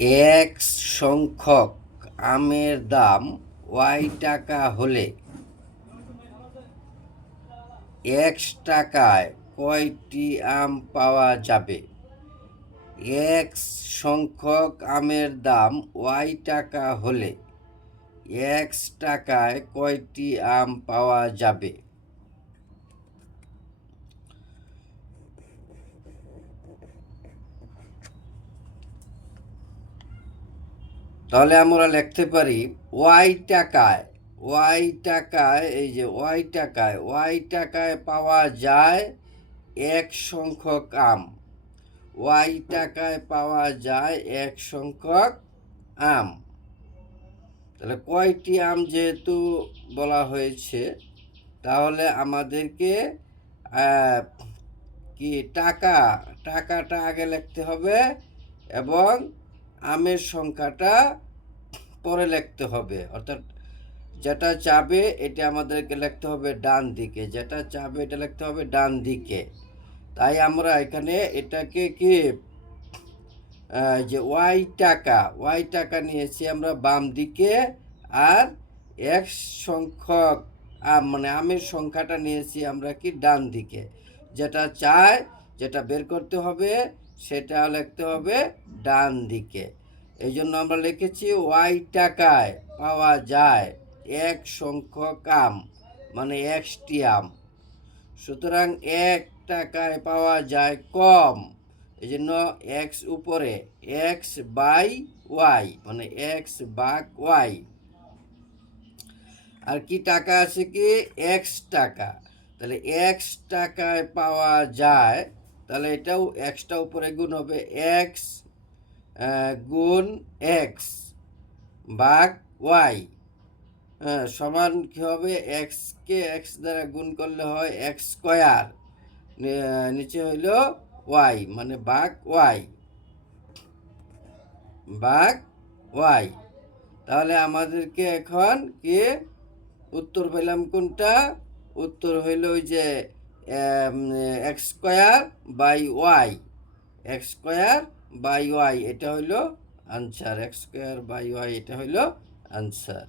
X সংখ্যক আমের দাম ওয়াই টাকা হলে এক্স টাকায় কয়টি আম পাওয়া যাবে? এক্স সংখ্যক আমের দাম ওয়াই টাকা হলে এক্স টাকায় কয়টি আম পাওয়া যাবে? তাহলে আমরা লিখতে পারি এই যে ওয়াই টাকায় পাওয়া যায় এক সংখ্যক আম। ওয়াই টাকায় পাওয়া যায় এক সংখ্যক আম। তাহলে কয়টি আম যেহেতু বলা হয়েছে, তাহলে আমাদেরকে কি টাকাটা আগে লিখতে হবে এবং আমের সংখ্যাটা পরে লিখতে হবে। অর্থাৎ যেটা চাবে এটা আমাদেরকে লিখতে হবে ডান দিকে, যেটা চাবে এটা লিখতে হবে ডান দিকে। তাই আমরা এখানে এটাকে কি যে ওয়াই টাকা নিয়েছি আমরা বাম দিকে, আর এক্স সংখ্যক মানে আমের সংখ্যাটা নিয়েছি আমরা কি ডান দিকে। যেটা বের করতে হবে সেটা লিখতে হবে ডান দিকে। এই জন্য আমরা লিখেছি ওয়াই টাকায় পাওয়া যায় এক সংখ্যক আম, মানে এক্সটি আম। সুতরাং এক টাকায় পাওয়া যায় কম, এই জন্য এক্স উপরে, এক্স বাই ওয়াই, মানে এক্স ভাগ ওয়াই। আর কি টাকা আছে কি এক্স টাকা, তাহলে এক্স টাকায় পাওয়া যায়, তাহলে এটাও এক্সটা উপরে গুণ হবে, এক্স গুণ এক্স ভাগ ওয়াই সমান কী হবে, এক্সকে এক্স দ্বারা গুণ করলে হয় এক্স স্কোয়ার, নিচে হইল ওয়াই, মানে ভাগ ওয়াই। তাহলে আমাদেরকে এখন কি উত্তর পেলাম কোনটা? উত্তর হইল ওই যে এক্স স্কোয়ার বাই ওয়াই, এটা হইল answer. X square by y এটা হইল আনসার।